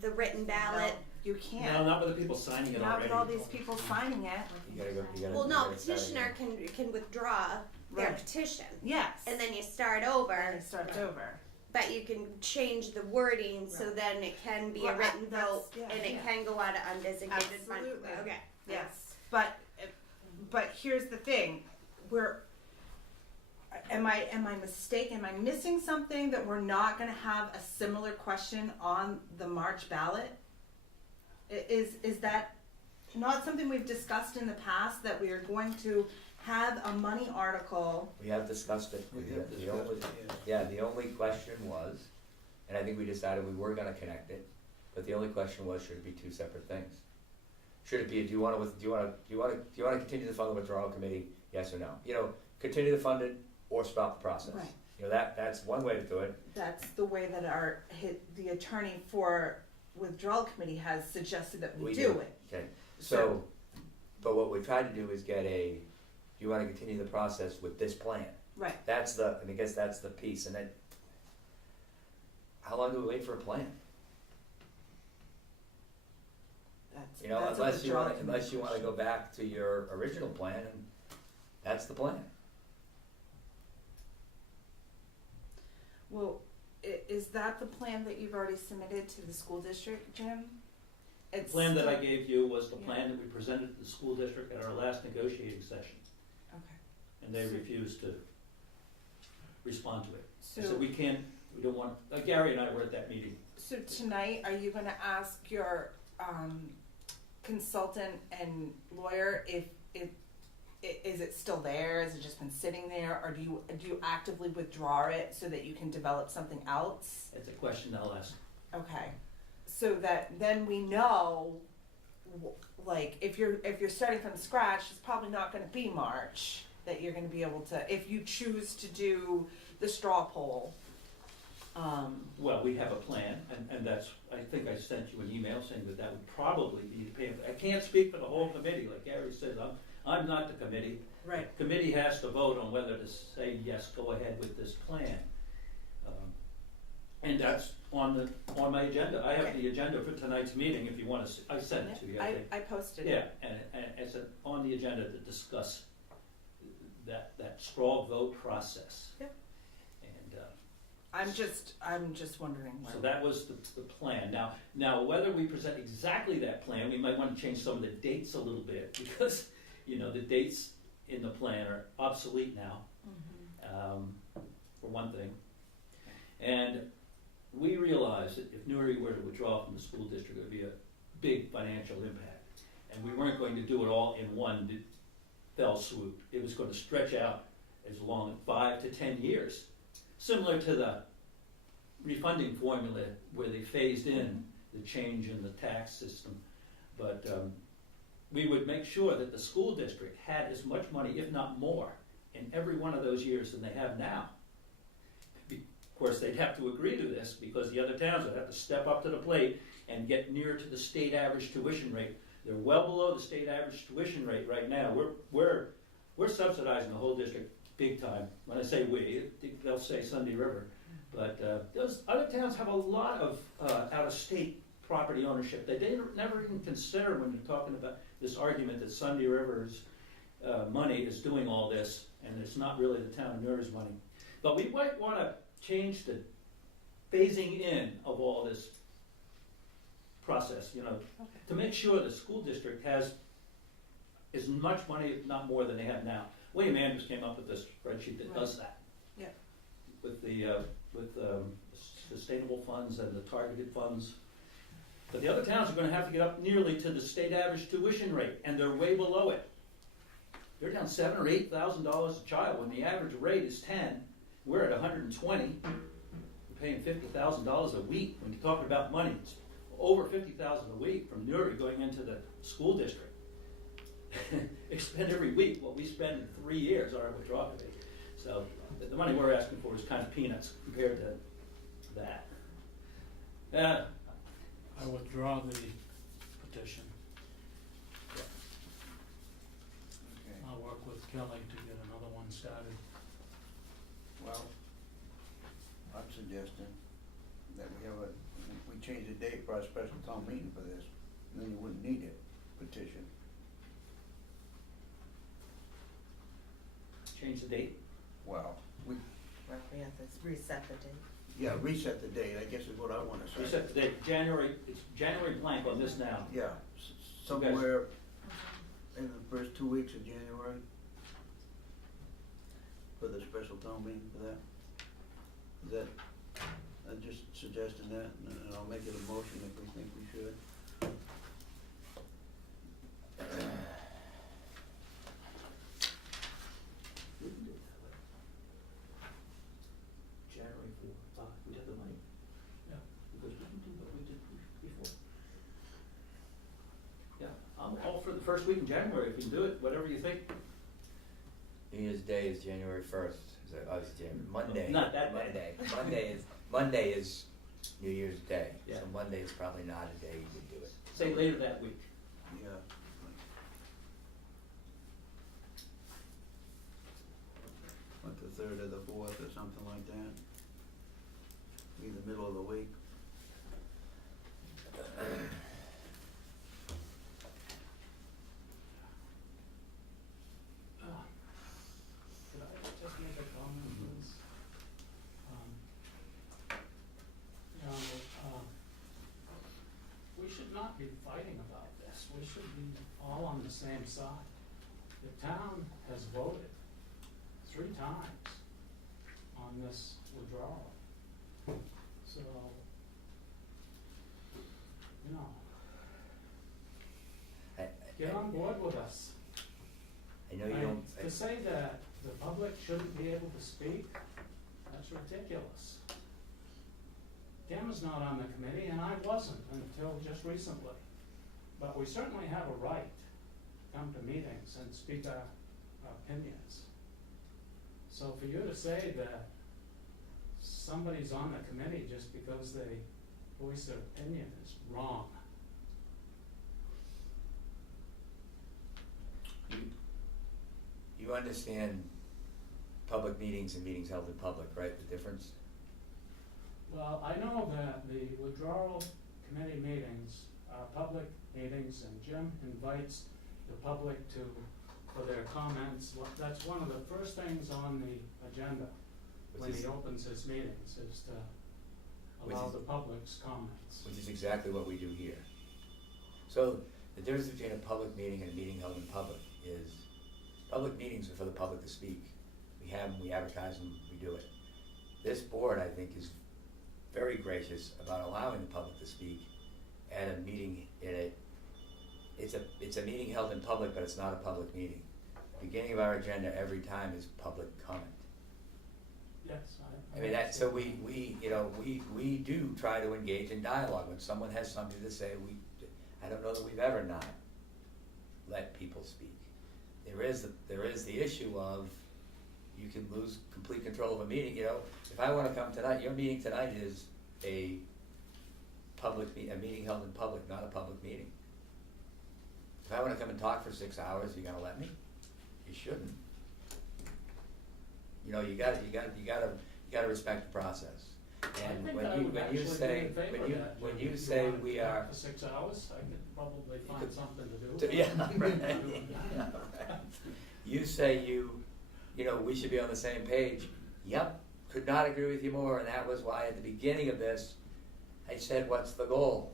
the written ballot. No, you No, can't. not with the people signing it Not already. with all these people signing it. You gotta go, you gotta. Well, you no, gotta start petitioner again. can withdraw their Right. petition. Yes. And then you start over, And it starts over. but you can change the wording so Right. then it can be a Well, written that's- vote yeah, and it yeah. can go out of undesignated fund. Absolutely. Okay. Yes, but here's the thing, am I mistaken, am I missing something that we're not gonna have a similar question on the March ballot? Is that not something we've discussed in the past, that we are going to have a money article? We have discussed it. We The- have the discussed only- it, Yeah, the only question was, and I think we decided we were gonna connect it, but the only question was, should it be two separate things? Should it be, do you wanna continue to fund the withdrawal committee, yes or no? You know, continue to fund it or stop the process. Right. You know, that's one way to do it. That's the way that the attorney for withdrawal committee has suggested that we do it. Okay, so, but what we tried to do is get do you wanna continue the process with this plan? Right, And I guess that's the piece, and then, how long do we wait for a plan? You know, that's a unless you withdrawal wanna, unless you wanna committee go back to your original plan, and that's the plan. Well, is that the plan that you've already submitted to the school district, Jim? The It's plan that I still- gave you was the Yeah. plan that we presented to the school district at our last negotiating session, Okay. and they So- refused to respond to it. They So, said, we don't want, Gary and I were at that meeting. so tonight, are you gonna ask your consultant and lawyer if is it still there? Has it just been sitting there, or do you actively withdraw it so that you can develop something else? It's a question I'll ask. Okay, so that then we know, like, if you're starting from scratch, it's probably not gonna be March that you're gonna be able to, if you choose to do the straw poll. Well, we have a plan, and that's, I think I sent you an email saying that would probably be the pay. I can't speak for the whole committee, like Gary says, I'm not the committee. Right. Committee has to vote on whether to say, yes, go ahead with this plan. And that's on my agenda. I have Okay. the agenda for tonight's meeting, if you wanna see, I sent it to you, I think. I posted it. Yeah, and it's on the agenda to discuss that straw vote process. Yep. And, I'm just wondering when. so that was the plan. Now, whether we present exactly that plan, we might want to change some of the dates a little bit, because, you know, the dates in the plan are obsolete now, for one thing. And we realized that if Newry were to withdraw from the school district, it would be a big financial impact. And we weren't going to do it all in one fell swoop. It was going to stretch out as long as 5 to 10 years, similar to the refunding formula where they phased in the change in the tax system. But we would make sure that the school district had as much money, if not more, in every one of those years than they have now. Of course, they'd have to agree to this, because the other towns would have to step up to the plate and get near to the state average tuition rate. They're well below the state average tuition rate right now. We're subsidizing the whole district big time. When I say we, they'll say Sunday River. But those other towns have a lot of out-of-state property ownership that they never even consider when you're talking about this argument that Sunday River money is doing all this, and it's not really the town of Newry's money. But we might wanna change the phasing in of all this process, you know, Okay. to make sure the school district has as much money, if not more, than they have now. William Andrews came up with this spreadsheet that does that. Yeah. With sustainable funds and the targeted funds. But the other towns are gonna have to get up nearly to the state average tuition rate, and they're way below it. They're down $7,000 or $8,000 a child, when the average rate is 10, we're at 120. We're paying $50,000 a week. When you're talking about money, it's over $50,000 a week from Newry going into the school district. They spend every week what we spend in 3 years on our withdrawal committee. So the money we're asking for is kind of peanuts compared to that. I withdraw the petition. I'll work with Kelly to get another one started. Well, I'm suggesting that we change the date for our special town meeting for this, and then you wouldn't need a petition. Change the date. Well, We have to reset the date. yeah, reset the date, I guess is what I wanna say. Reset the date. It's January blank on this now. Yeah, somewhere in the first 2 weeks of January for the special town meeting for that. Is that, I'm just suggesting that, and I'll make it a motion if we think we should. We can do it that way. January 4, we have the money. Yeah. Because we can do what we did before. Yeah, I'm all for the first week in January, if you can do it, whatever you think. New Year's Day is January 1st. It's January, Monday. Not that day. Monday is New Year's Day. Yeah. So Monday is probably not a day you would do it. Say later that week. Yeah. Like the 3rd or the 4th or something like that. Be the middle of the week. Could I just make a comment, please? You know, we should not be fighting about this. We should be all on the same side. The town has voted 3 times on this withdrawal. So, you know, get on board with us. I know you don't. To say that the public shouldn't be able to speak, that's ridiculous. Kim is not on the committee, and I wasn't until just recently. But we certainly have a right to come to meetings and speak our opinions. So for you to say that somebody's on the committee just because they voice their opinion is wrong. You understand public meetings and meetings held in public, right? The difference? Well, I know that the withdrawal committee meetings are public meetings, and Jim invites the public for their comments. That's one of the first things on the agenda when he opens his meetings, is to allow the public's comments. Which is exactly what we do here. So the difference between a public meeting and a meeting held in public is public meetings are for the public to speak. We have them, we advertise them, we do it. This board, I think, is very gracious about allowing the public to speak at a meeting. It's a meeting held in public, but it's not a public meeting. The beginning of our agenda every time is public comment. Yes, I mean, so we do try to engage in dialogue. When someone has something to say, I don't know that we've ever not let people speak. There is the issue of you can lose complete control of a meeting. If I want to come tonight, your meeting tonight is a meeting held in public, not a public meeting. If I want to come and talk for 6 hours, you gonna let me? You shouldn't. You gotta respect the process. And when you say we are. For 6 hours, I could probably find something to do. Yeah, right. You say you know, we should be on the same page. Yep, could not agree with you more, and that was why at the beginning of this, I said, what's the goal?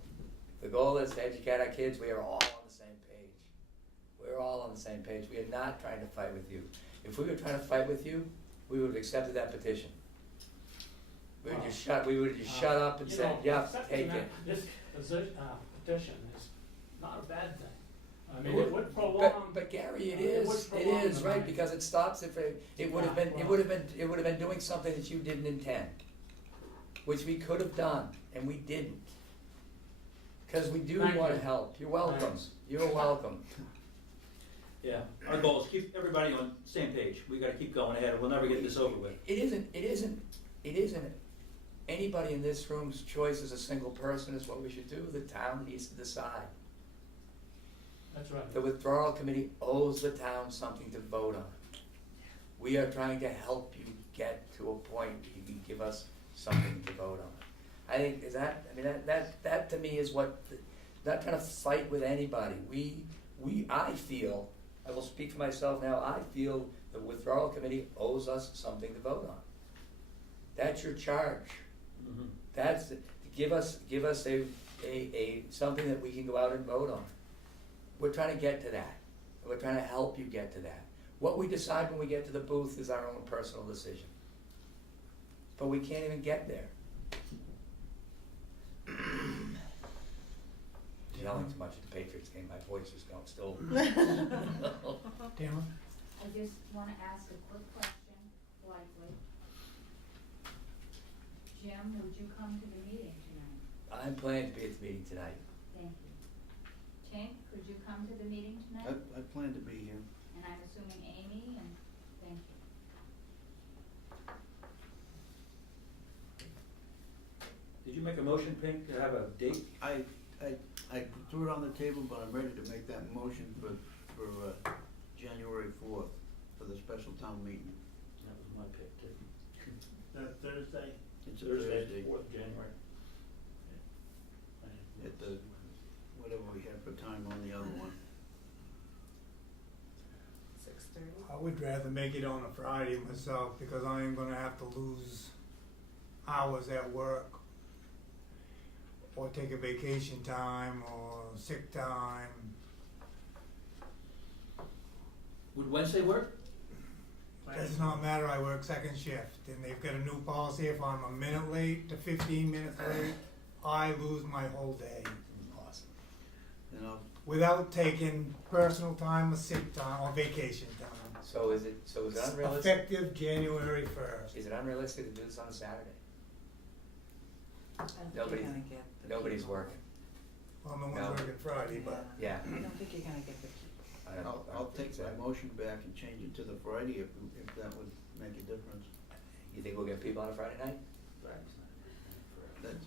The goal is to educate our kids. We are all on the same page. We're all on the same page. We are not trying to fight with you. If we were trying to fight with you, we would have accepted that petition. We would just shut up and You say, know, yep, accepting take that- it. This petition is not a bad thing. I mean, It it would- would prolong. But Gary, it It would is, prolong the right, night. because it stops it, it would have Yeah, been, it well- would have been doing something that you didn't intend, which we could have done, and we didn't. Cause we do Thank wanna you. help, you're welcome, Thanks. you're welcome. Yeah, our goal is keep everybody on the same page. We gotta keep going ahead, we'll never get this over with. It isn't anybody in this room's choice as a single person is what we should do, the town needs to decide. That's right. The withdrawal committee owes the town something to vote on. We are trying to help you get to a point where you can give us something to vote on. I think, that to me is what, not trying to fight with anybody. I feel, I will speak for myself now, I feel the withdrawal committee owes us something to vote on. That's your charge. Mhm. That's, give us a, something that we can go out and vote on. We're trying to get to that. We're trying to help you get to that. What we decide when we get to the booth is our own personal decision. But we can't even get there. Yelling too much at the Patriots game, my voice is going still. Tamara? I just wanna ask a quick question, politely. Jim, would you come to the meeting tonight? I'm planning to be at the meeting tonight. Thank you. Tink, could you come to the meeting tonight? I plan to be here. And I'm assuming Amy, and thank you. Did you make a motion, Pink, to have a date? I threw it on the table, but I'm ready to make that motion for January 4th, for the special town meeting. That was my pick, too. Thursday? It's a Thursday, 4th of January. at the, whatever we had for time on the other one. 6:30. I would rather make it on a Friday myself, because I am gonna have to lose hours at work, or take a vacation time, or sick time. Would Wednesday work? Does not matter, I work second shift, and they've got a new policy, if I'm a minute late to 15 minutes late, I lose my whole day. Awesome. You know, Without taking personal time or sick time or vacation time. So is it unrealistic? Effective January 1st. Is it unrealistic to do this on a Saturday? I don't think Nobody's- you're gonna get the Nobody's people. working. Well, no one's No. working Friday, but Yeah. I don't think you're gonna get the people. I don't know. I'll take my motion back and change it to the Friday if that would make a difference. You think we'll get people on a Friday night? That's, I don't know.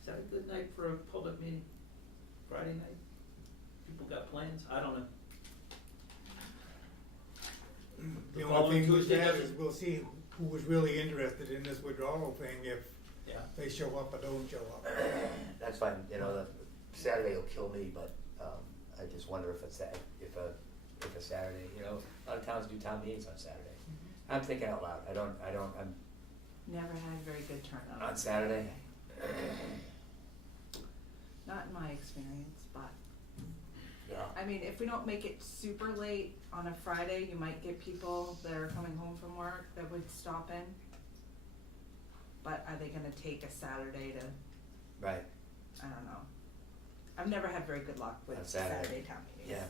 Is that a good night for a public meeting? Friday night? People got plans? I don't know. the following only thing with Tuesday that doesn't- is we'll see who was really interested in this withdrawal thing, if Yeah. they show up or don't show up. That's fine, the Saturday will kill me, but, I just wonder if if a Saturday, a lot of towns do town meetings on Saturday. I'm thinking out loud, I'm Never had very good turnout. on Saturday. Not in my experience, but, Yeah. I mean, if we don't make it super late on a Friday, you might get people that are coming home from work that would stop in. But are they gonna take a Saturday to, Right, I don't know. I've never had very good luck On with Saturday. Saturday town meetings. yeah.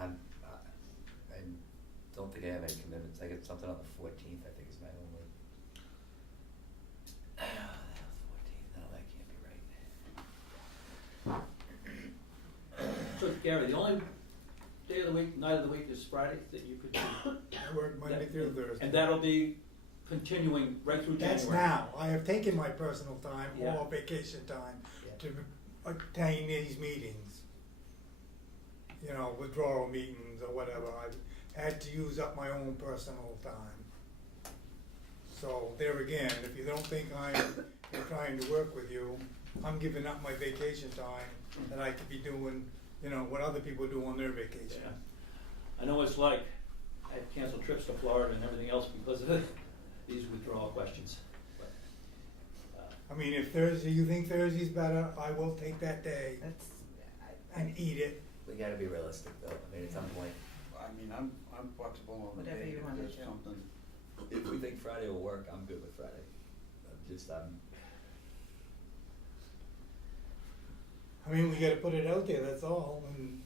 I don't think I have any commitments, I got something on the 14th, I think is my only. 14th, no, that can't be right. So Gary, the only day of the week, night of the week is Friday that you could do? I work Monday through Thursday. And that'll be continuing right through January? That's now, I have taken my personal time Yeah. or vacation time Yeah. to attain these meetings. Withdrawal meetings or whatever, I've had to use up my own personal time. So there again, if you don't think I'm trying to work with you, I'm giving up my vacation time that I could be doing, you know, what other people do on their vacation. Yeah. I know what it's like. I've canceled trips to Florida and everything else because of these withdrawal questions. But, I mean, if Thursday, you think Thursday's better, I will take that day That's, and eat it. We gotta be realistic though, I mean, at some point, I mean, I'm flexible on the Whatever day, you if wanna there's do. something, if we think Friday will work, I'm good with Friday. I mean, we gotta put it out there, that's all, and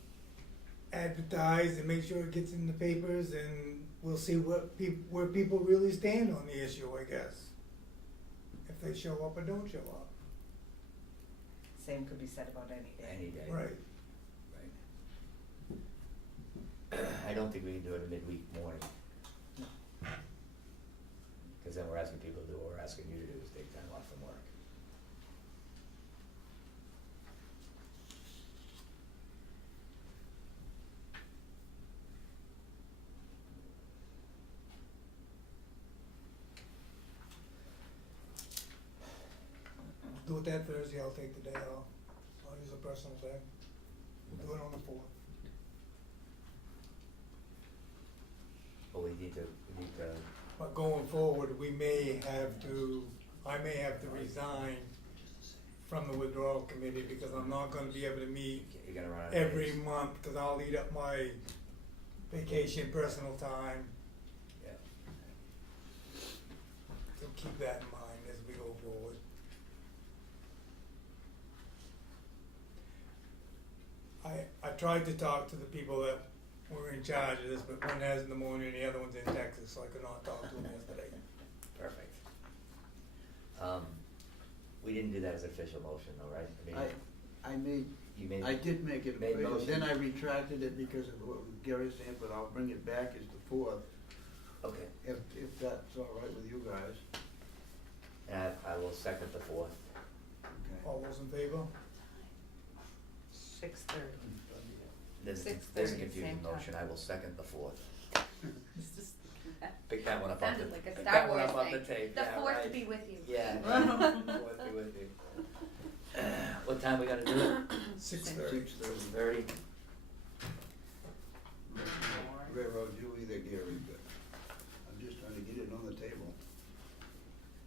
advertise and make sure it gets in the papers, and we'll see where people really stand on the issue, I guess. If they show up or don't show up. same could be said about any day. Any day. Right. Right. I don't think we can do it a midweek morning. Cause then we're asking people to do what we're asking you to do, is take time off from work. Do it that Thursday, I'll take the day off. I'll use a personal day. We'll do it on the 4th. But we need to, But going forward, I may have to resign from the withdrawal committee because I'm not gonna be able to meet you're gonna run out of every days. month, cause I'll eat up my vacation, personal time. Yeah. So keep that in mind as we go forward. I tried to talk to the people that were in charge of this, but one has in the morning and the other one's in Texas, so I could not talk to them yesterday. Perfect. We didn't do that as an official motion though, right? I mean, I you made. I did make it Made official, motion. then I retracted it because of what Gary's saying, but I'll bring it back as the 4th, Okay, if that's all right with you guys. and I will second the 4th. Okay. All those in favor? 6:30. There's a 6:30, confusing same time. motion, I will second the 4th. It's just, Pick that one up off the, Sounded like a pick Star that one Wars up off the thing. tape, The yeah, fourth right. to be with you. Yeah, right. Fourth be with you. What time we gotta do it? 6:30. 6:30. Railroad you either, Gary, but I'm just trying to get it on the table.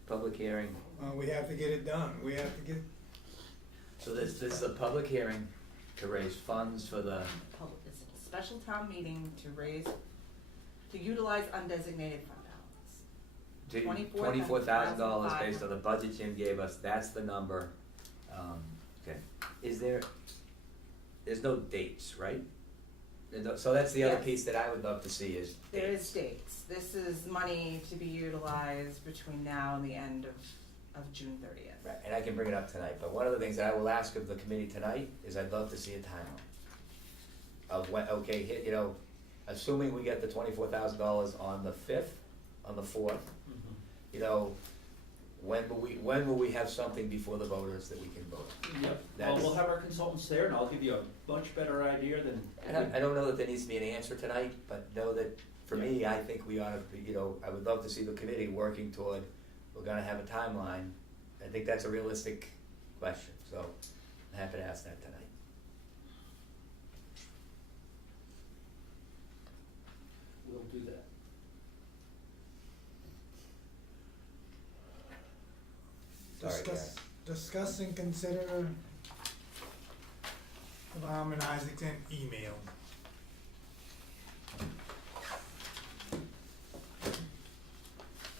Public hearing. We have to get it done, we have to get, So this is a public hearing to raise funds for the, it's a special town meeting to utilize undesignated fund balance. $24,000 based on the budget Jim gave us, that's the number. Okay, there's no dates, right? So that's the other Yes. piece that I would love to see is There is dates. dates. This is money to be utilized between now and the end of June 30th. Right, and I can bring it up tonight, but one of the things that I will ask of the committee tonight is I'd love to see a timeline. Of when, okay, you know, assuming we get the $24,000 on the 5th, on the 4th, you know, when will we have something before the voters that we can vote? Yep, well, That's- we'll have our consultants there and I'll give you a much better idea than. And I don't know that there needs to be an answer tonight, but know that, for me, I think we ought to, you know, I would love to see the committee working toward, we're gonna have a timeline. I think that's a realistic question, so I'm happy to ask that tonight. We'll do that. Sorry, Gary. discuss and consider the Harmon Isaacson email. I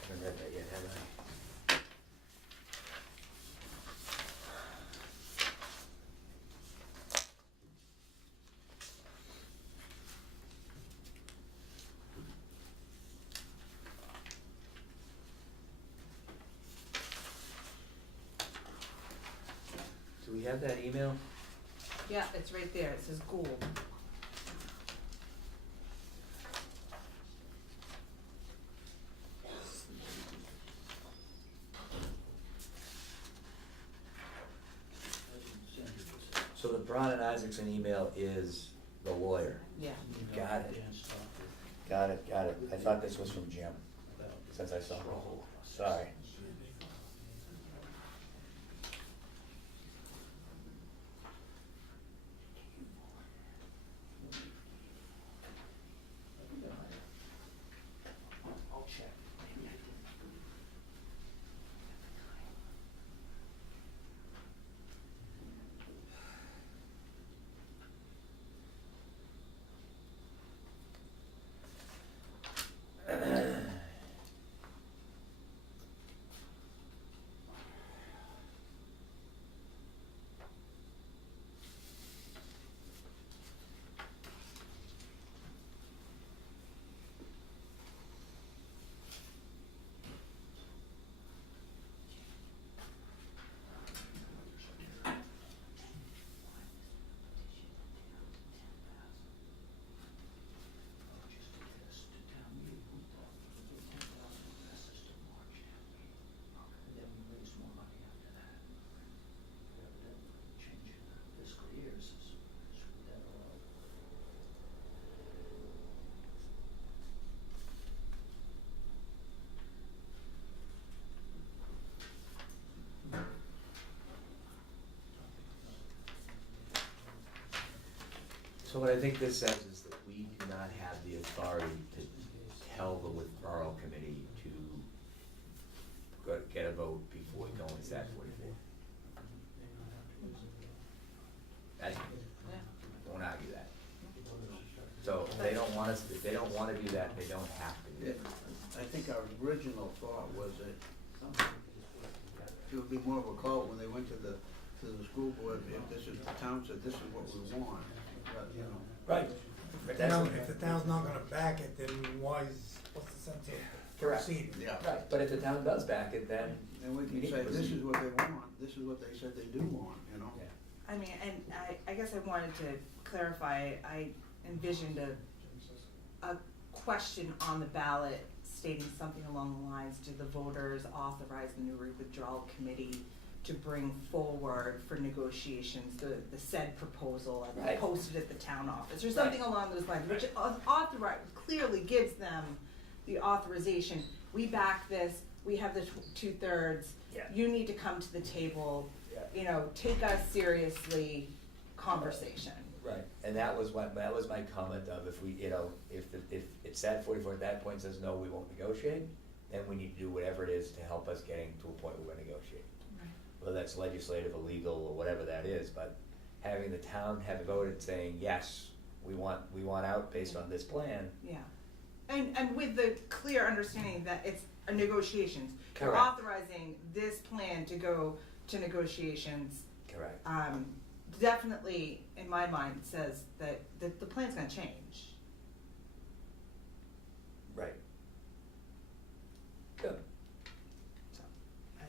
haven't read that yet, have I? Do we have that email? Yeah, it's right there. It says Gould. So the Braun and Isaacson email is the lawyer. Yeah. Got it. Got it. I thought this was from Jim, since I saw the whole, sorry. So what I think this says is that we do not have the authority to tell the withdrawal committee to get a vote before we go in SAC 44. That's, won't argue that. So if they don't want us, if they don't wanna do that, they don't have to do it. I think our original thought was that it would be more of a call when they went to the school board, if this is, the town said, this is what we want, but, you know. Right. If the town's not gonna back it, then what's the sense of Correct. proceeding? Yeah. Right, but if the town does back it, then And we you can need say, to this proceed. is what they want, this is what they said they do want, you know? Yeah. I mean, and I guess I wanted to clarify, I envisioned a question on the ballot stating something along the lines, do the voters authorize the new withdrawal committee to bring forward for negotiations the said proposal and Right. post it at the town office, or something Right. along those lines, which clearly gives them the authorization. We back this, we have the 2/3, Yeah. you need to come to the table, Yeah. you know, take us seriously conversation. Right, and that was my comment of if we, you know, if it's SAT 44 at that point says, no, we won't negotiate, then we need to do whatever it is to help us getting to a point where we're negotiating. Right. Whether that's legislative or legal or whatever that is, but having the town have voted saying, yes, we want out based on this plan. Yeah, and with the clear understanding that it's a negotiations. You're Correct. authorizing this plan to go to negotiations, Correct. definitely, in my mind, says that the plan's gonna change. Right. Good. So, I,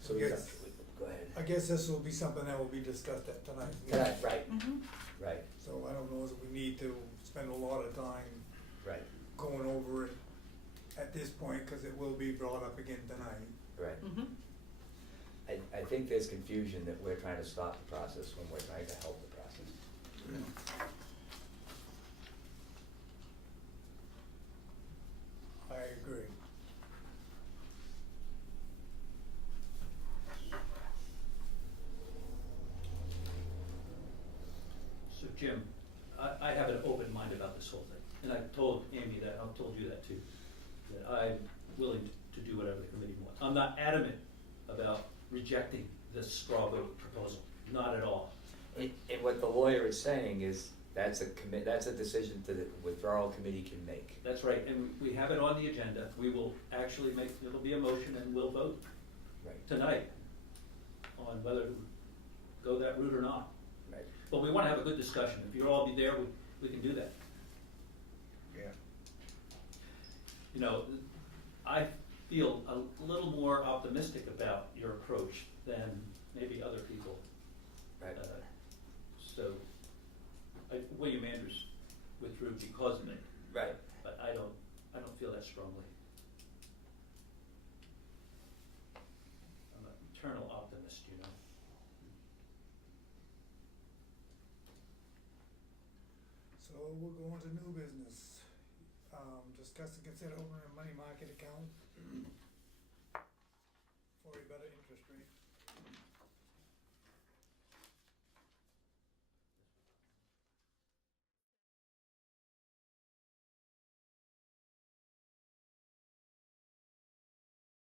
So we got, go ahead. I guess this will be something that will be discussed at tonight's meeting. Right, right, mhm. right, So I don't know if we need to spend a lot of time right, going over it at this point, cause it will be brought up again tonight. right. Mhm. I think there's confusion that we're trying to stop the process when we're trying to help the process. I agree. So Jim, I have an open mind about this whole thing, and I've told Amy that, I've told you that too, that I'm willing to do whatever the committee wants. I'm not adamant about rejecting this straw vote proposal, not at all. And what the lawyer is saying is, that's a decision that the withdrawal committee can make. That's right, and we have it on the agenda, we will actually make, it'll be a motion and we'll vote Right, tonight on whether to go that route or not. right. But we wanna have a good discussion, if you'll all be there, we can do that. Yeah. You know, I feel a little more optimistic about your approach than maybe other people. Right. So, William Andrews withdrew because of it, Right. but I don't feel that strongly. I'm an eternal optimist, you know. So we'll go on to new business. Discuss and consider opening a money market account